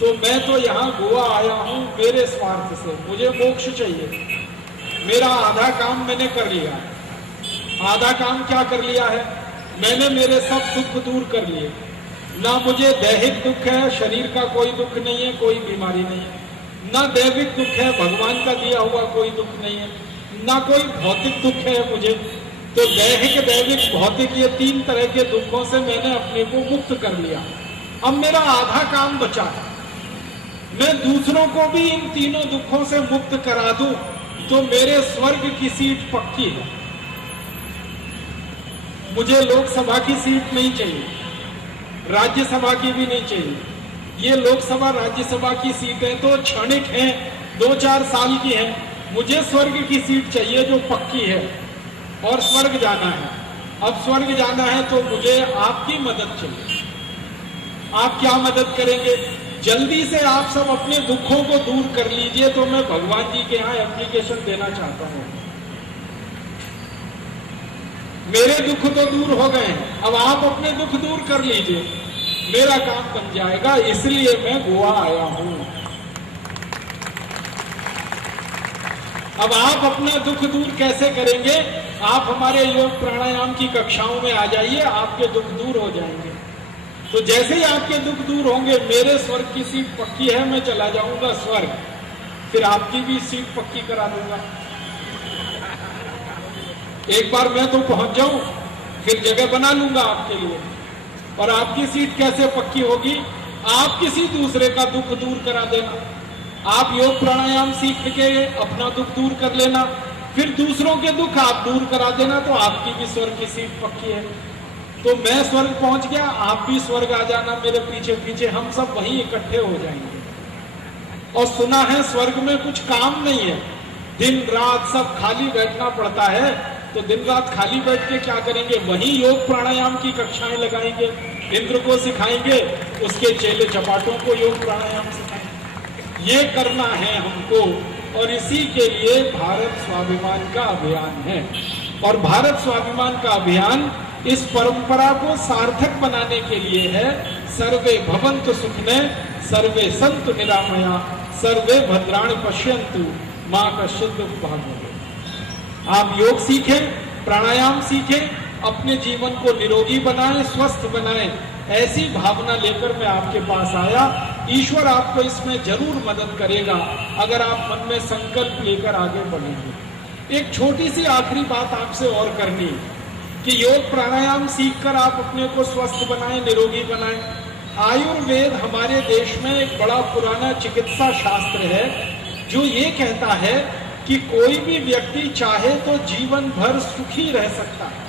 तो मैं तो यहाँ गोवा आया हूँ मेरे स्वार्थ से, मुझे मोक्ष चाहिए। मेरा आधा काम मैंने कर लिया। आधा काम क्या कर लिया है? मैंने मेरे सब दुख दूर कर लिए। ना मुझे दैहिक दुख है, शरीर का कोई दुख नहीं है, कोई बीमारी नहीं है। ना दैविक दुख है, भगवान का दिया हुआ कोई दुख नहीं है। ना कोई भौतिक दुख है मुझे। तो दैहिक, दैविक, भौतिक, ये तीन तरह के दुखों से मैंने अपने को मुक्त कर लिया। अब मेरा आधा काम बचा है। मैं दूसरों को भी इन तीनों दुखों से मुक्त करा दूं तो मेरे स्वर्ग की सीट पक्की है। मुझे लोकसभा की सीट नहीं चाहिए, राज्यसभा की भी नहीं चाहिए। ये लोकसभा राज्यसभा की सीटें तो क्षणिक हैं, 2-4 साल की हैं। मुझे स्वर्ग की सीट चाहिए जो पक्की है, और स्वर्ग जाना है। अब स्वर्ग जाना है तो मुझे आपकी मदद चाहिए। आप क्या मदद करेंगे? जल्दी से आप सब अपने दुखों को दूर कर लीजिए, तो मैं भगवान जी के यहाँ एप्लीकेशन देना चाहता हूँ। मेरे दुख तो दूर हो गए हैं, अब आप अपने दुख दूर कर लीजिए, मेरा काम बन जाएगा। इसलिए मैं गोवा आया हूं। अब आप अपना दुख दूर कैसे करेंगे? आप हमारे योग प्राणायाम की कक्षाओं में आ जाइए, आपके दुख दूर हो जाएंगे। तो जैसे ही आपके दुख दूर होंगे, मेरे स्वर्ग की सीट पक्की है, मैं चला जाऊंगा स्वर्ग, फिर आपकी भी सीट पक्की करा दूंगा। एक बार मैं तो पहुंच जाऊं, फिर जगह बना लूंगा आपके लिए। और आपकी सीट कैसे पक्की होगी? आप किसी दूसरे का दुख दूर करा देना। आप योग प्राणायाम सीख के अपना दुख दूर कर लेना, फिर दूसरों के दुख आप दूर करा देना, तो आपकी भी स्वर्ग की सीट पक्की है। तो मैं स्वर्ग पहुंच गया, आप भी स्वर्ग आ जाना मेरे पीछे पीछे, हम सब वहीं इकट्ठे हो जाएंगे। और सुना है स्वर्ग में कुछ काम नहीं है, दिन रात सब खाली बैठना पड़ता है। तो दिन रात खाली बैठ के क्या करेंगे? वहीं योग प्राणायाम की कक्षाएं लगाएंगे, इंद्र को सिखाएंगे, उसके चेले चपाटों को योग प्राणायाम सिखाएंगे। ये करना है हमको, और इसी के लिए भारत स्वाभिमान का अभियान है। और भारत स्वाभिमान का अभियान इस परंपरा को सार्थक बनाने के लिए है। सर्वे भवन्तु सुखिनः, सर्वे सन्तु निरामया, सर्वे भद्राणि पश्यन्तु मां कश्चित् दुःखं भाग्यते। आप योग सीखें, प्राणायाम सीखें, अपने जीवन को निरोगी बनाएं, स्वस्थ बनाएं। ऐसी भावना लेकर मैं आपके पास आया। ईश्वर आपको इसमें जरूर मदद करेगा अगर आप मन में संकल्प लेकर आगे बढ़ेंगे। एक छोटी सी आखिरी बात आपसे और करनी कि योग प्राणायाम सीखकर आप अपने को स्वस्थ बनाएं, निरोगी बनाएं। आयुर्वेद हमारे देश में एक बड़ा पुराना चिकित्सा शास्त्र है जो ये कहता है कि कोई भी व्यक्ति चाहे तो जीवन भर सुखी रह सकता है,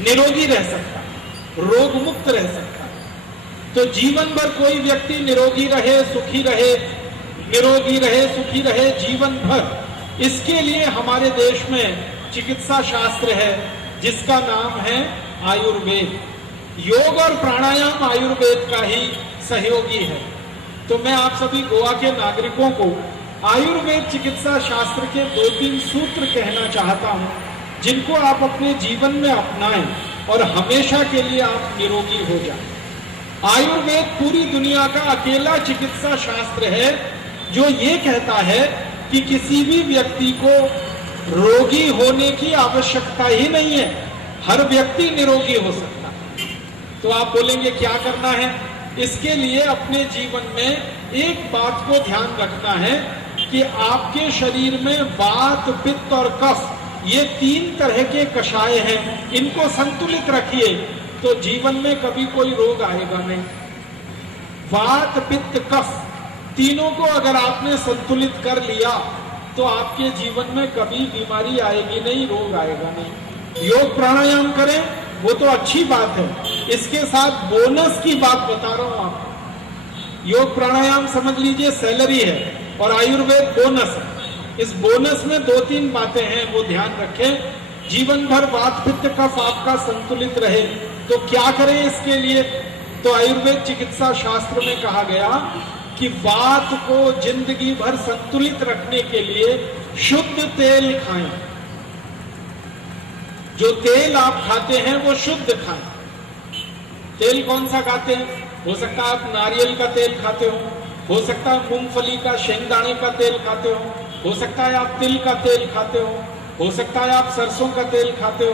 निरोगी रह सकता है, रोग मुक्त रह सकता है। तो जीवन भर कोई व्यक्ति निरोगी रहे, सुखी रहे, निरोगी रहे, सुखी रहे जीवन भर, इसके लिए हमारे देश में चिकित्सा शास्त्र है जिसका नाम है आयुर्वेद। योग और प्राणायाम आयुर्वेद का ही सहयोगी है। तो मैं आप सभी गोवा के नागरिकों को आयुर्वेद चिकित्सा शास्त्र के 2-3 सूत्र कहना चाहता हूं, जिनको आप अपने जीवन में अपनाएं और हमेशा के लिए आप निरोगी हो जाएं। आयुर्वेद पूरी दुनिया का अकेला चिकित्सा शास्त्र है जो ये कहता है कि किसी भी व्यक्ति को रोगी होने की आवश्यकता ही नहीं है, हर व्यक्ति निरोगी हो सकता है। तो आप बोलेंगे क्या करना है? इसके लिए अपने जीवन में एक बात को ध्यान रखना है कि आपके शरीर में वात, पित्त और कफ, ये 3 तरह के कषाय हैं, इनको संतुलित रखिए तो जीवन में कभी कोई रोग आएगा नहीं। वात, पित्त, कफ, तीनों को अगर आपने संतुलित कर लिया तो आपके जीवन में कभी बीमारी आएगी नहीं, रोग आएगा नहीं। योग प्राणायाम करें वो तो अच्छी बात है, इसके साथ बोनस की बात बता रहा हूं आपको। योग प्राणायाम समझ लीजिए सैलरी है और आयुर्वेद बोनस है। इस बोनस में 2-3 बातें हैं, वो ध्यान रखें। जीवन भर वात, पित्त, कफ आपका संतुलित रहे तो क्या करें इसके लिए? तो आयुर्वेद चिकित्सा शास्त्र में कहा गया कि वात को जिंदगी भर संतुलित रखने के लिए शुद्ध तेल खाएं। जो तेल आप खाते हैं वो शुद्ध खाएं। तेल कौन सा खाते हैं? हो सकता है आप नारियल का तेल खाते हो सकता है मूंगफली का शेंगदाणे का तेल खाते हो सकता है आप तिल का तेल खाते हो सकता है आप सरसों का तेल खाते हो।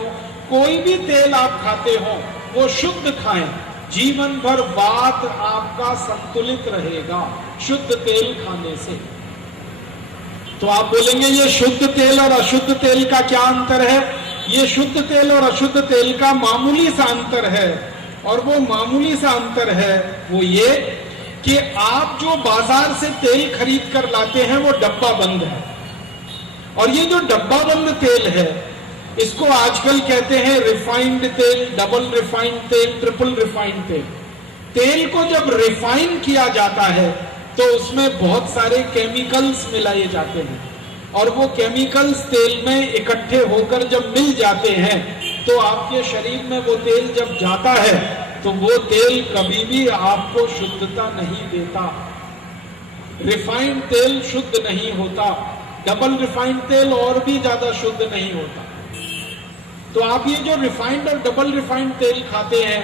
कोई भी तेल आप खाते हो वो शुद्ध खाएं, जीवन भर वात आपका संतुलित रहेगा शुद्ध तेल खाने से। तो आप बोलेंगे ये शुद्ध तेल और अशुद्ध तेल का क्या अंतर है? ये शुद्ध तेल और अशुद्ध तेल का मामूली सा अंतर है, और वो मामूली सा अंतर है वो ये कि आप जो बाजार से तेल खरीद कर लाते हैं वो डब्बा बंद है, और ये जो डब्बा बंद तेल है इसको आजकल कहते हैं रिफाइंड तेल, डबल रिफाइंड तेल, ट्रिपल रिफाइंड तेल। तेल को जब रिफाइन किया जाता है तो उसमें बहुत सारे केमिकल्स मिलाए जाते हैं, और वो केमिकल्स तेल में इकट्ठे होकर जब मिल जाते हैं तो आपके शरीर में वो तेल जब जाता है तो वो तेल कभी भी आपको शुद्धता नहीं देता। रिफाइंड तेल शुद्ध नहीं होता, डबल रिफाइंड तेल और भी ज्यादा शुद्ध नहीं होता। तो आप ये जो रिफाइंड और डबल रिफाइंड तेल खाते हैं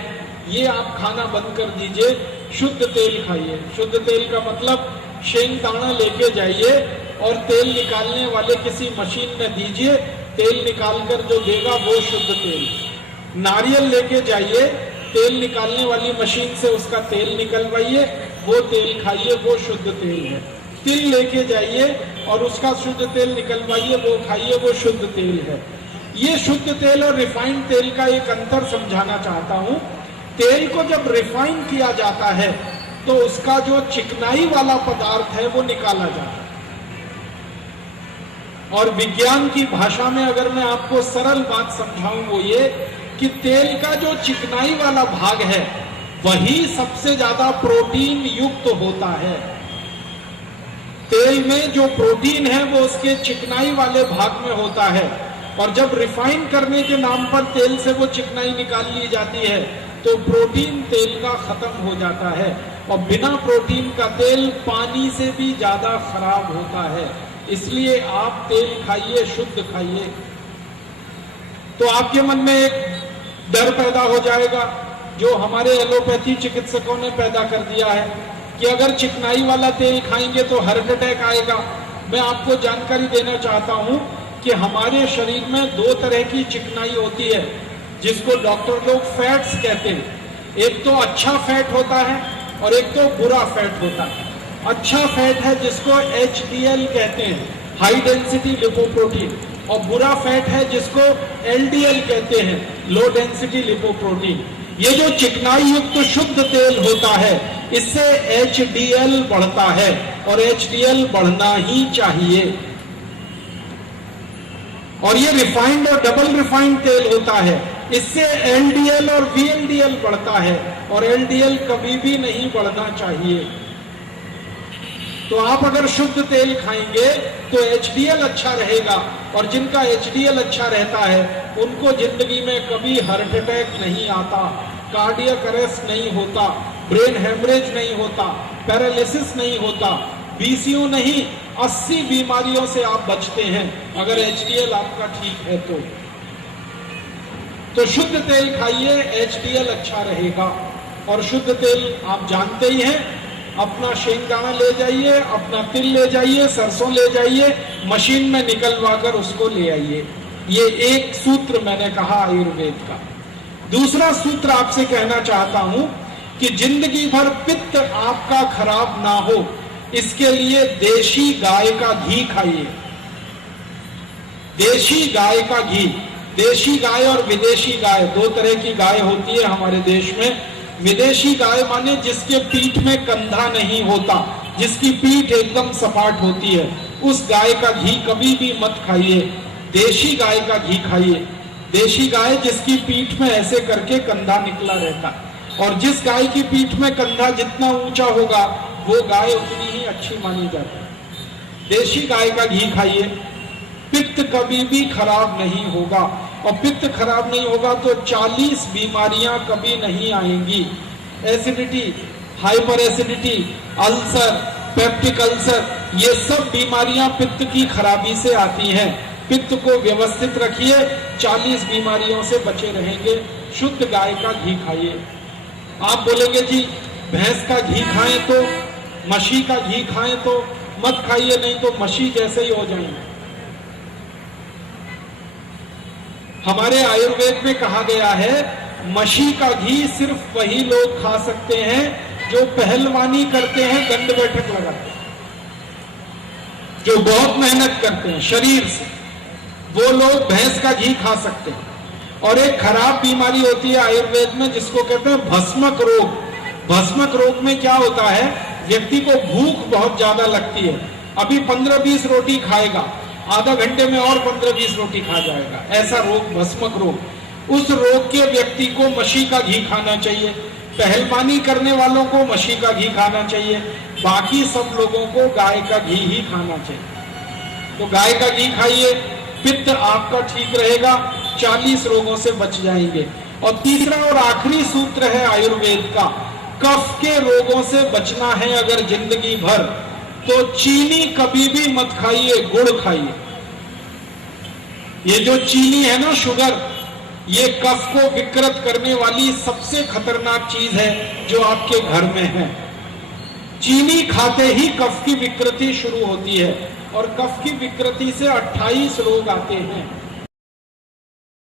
ये आप खाना बंद कर दीजिए, शुद्ध तेल खाइए। शुद्ध तेल का मतलब शेंगदाना लेके जाइए और तेल निकालने वाले किसी मशीन में दीजिए, तेल निकालकर जो देगा वो शुद्ध तेल। नारियल लेके जाइए, तेल निकालने वाली मशीन से उसका तेल निकलवाइए, वो तेल खाइए, वो शुद्ध तेल है। तिल लेके जाइए और उसका शुद्ध तेल निकलवाइए, वो खाइए, वो शुद्ध तेल है। ये शुद्ध तेल और रिफाइंड तेल का एक अंतर समझाना चाहता हूं। तेल को जब रिफाइन किया जाता है तो उसका जो चिकनाई वाला पदार्थ है वो निकाला जाता है, और विज्ञान की भाषा में अगर मैं आपको सरल बात समझाऊं वो ये कि तेल का जो चिकनाई वाला भाग है वही सबसे ज्यादा प्रोटीन युक्त होता है। तेल में जो प्रोटीन है वो उसके चिकनाई वाले भाग में होता है, और जब रिफाइन करने के नाम पर तेल से वो चिकनाई निकाल ली जाती है तो प्रोटीन तेल का खत्म हो जाता है, और बिना प्रोटीन का तेल पानी से भी ज्यादा खराब होता है। इसलिए आप तेल खाइए, शुद्ध खाइए। तो आपके मन में एक डर पैदा हो जाएगा जो हमारे एलोपैथी चिकित्सकों ने पैदा कर दिया है कि अगर चिकनाई वाला तेल खाएंगे तो हार्ट अटैक आएगा। मैं आपको जानकारी देना चाहता हूं कि हमारे शरीर में दो तरह की चिकनाई होती है जिसको डॉक्टर लोग फैट्स कहते हैं। एक तो अच्छा फैट होता है और एक तो बुरा फैट होता है। अच्छा फैट है जिसको HDL कहते हैं, हाई डेंसिटी लिपोप्रोटीन, और बुरा फैट है जिसको LDL कहते हैं, लो डेंसिटी लिपोप्रोटीन। ये जो चिकनाई युक्त तो शुद्ध तेल होता है इससे HDL बढ़ता है, और HDL बढ़ना ही चाहिए। और ये रिफाइंड और डबल रिफाइंड तेल होता है, इससे LDL और VLDL बढ़ता है, और LDL कभी भी नहीं बढ़ना चाहिए। तो आप अगर शुद्ध तेल खाएंगे तो HDL अच्छा रहेगा, और जिनका HDL अच्छा रहता है उनको जिंदगी में कभी हार्ट अटैक नहीं आता, कार्डियक अरेस्ट नहीं होता, ब्रेन हेमरेज नहीं होता, पैरालिसिस नहीं होता, BCO नहीं, 80 बीमारियों से आप बचते हैं अगर HDL आपका ठीक है तो शुद्ध तेल खाइए, HDL अच्छा रहेगा। और शुद्ध तेल आप जानते ही हैं, अपना शेंगदाना ले जाइए, अपना तिल ले जाइए, सरसों ले जाइए, मशीन में निकलवा कर उसको ले आइए। ये एक सूत्र मैंने कहा आयुर्वेद का। दूसरा सूत्र आपसे कहना चाहता हूं कि जिंदगी भर पित्त आपका खराब ना हो इसके लिए देशी गाय का घी खाइए। देशी गाय का घी। देशी गाय और विदेशी गाय दो तरह की गाय होती है हमारे देश में। विदेशी गाय माने जिसके पीठ में कंधा नहीं होता, जिसकी पीठ एकदम सपाट होती है, उस गाय का घी कभी भी मत खाइए। देशी गाय का घी खाइए। देशी गाय जिसकी पीठ में ऐसे करके कंधा निकला रहता है, और जिस गाय की पीठ में कंधा जितना ऊंचा होगा वो गाय उतनी ही अच्छी मानी जाती है। देशी गाय का घी खाइए। पित्त कभी भी खराब नहीं होगा, और पित्त खराब नहीं होगा तो 40 बीमारियां कभी नहीं आएंगी। Acidity, hyper acidity, ulcer, peptic ulcer, ये सब बीमारियां पित्त की खराबी से आती हैं। पित्त को व्यवस्थित रखिए, 40 बीमारियों से बचे रहेंगे। शुद्ध गाय का घी खाइए। आप बोलेंगे जी भैंस का घी खाएं तो, मशी का घी खाएं तो मत खाइए, नहीं तो मशी जैसे ही हो जाएंगे। हमारे आयुर्वेद में कहा गया है मशी का घी सिर्फ वही लोग खा सकते हैं जो पहलवानी करते हैं, दंड बैठक लगाते हैं, जो बहुत मेहनत करते हैं शरीर से, वो लोग भैंस का घी खा सकते हैं। और एक खराब बीमारी होती है आयुर्वेद में जिसको कहते हैं भस्मक रोग। भस्मक रोग में क्या होता है, व्यक्ति को भूख बहुत ज्यादा लगती है, अभी 15-20 रोटी खाएगा, आधा घंटे में और 15-20 रोटी खा जाएगा, ऐसा रोग भस्मक रोग। उस रोग के व्यक्ति को मशी का घी खाना चाहिए, पहलवानी करने वालों को मशी का घी खाना चाहिए, बाकी सब लोगों को गाय का घी ही खाना चाहिए। तो गाय का घी खाइए, पित्त आपका ठीक रहेगा, 40 रोगों से बच जाएंगे। और तीसरा और आखिरी सूत्र है आयुर्वेद का, कफ के रोगों से बचना है अगर जिंदगी भर, तो चीनी कभी भी मत खाइए, गुड़ खाइए। ये जो चीनी है ना, शुगर, ये कफ को विकृत करने वाली सबसे खतरनाक चीज है जो आपके घर में है। चीनी खाते ही कफ की विकृति शुरू होती है और कफ की विकृति से 28 रोग आते हैं।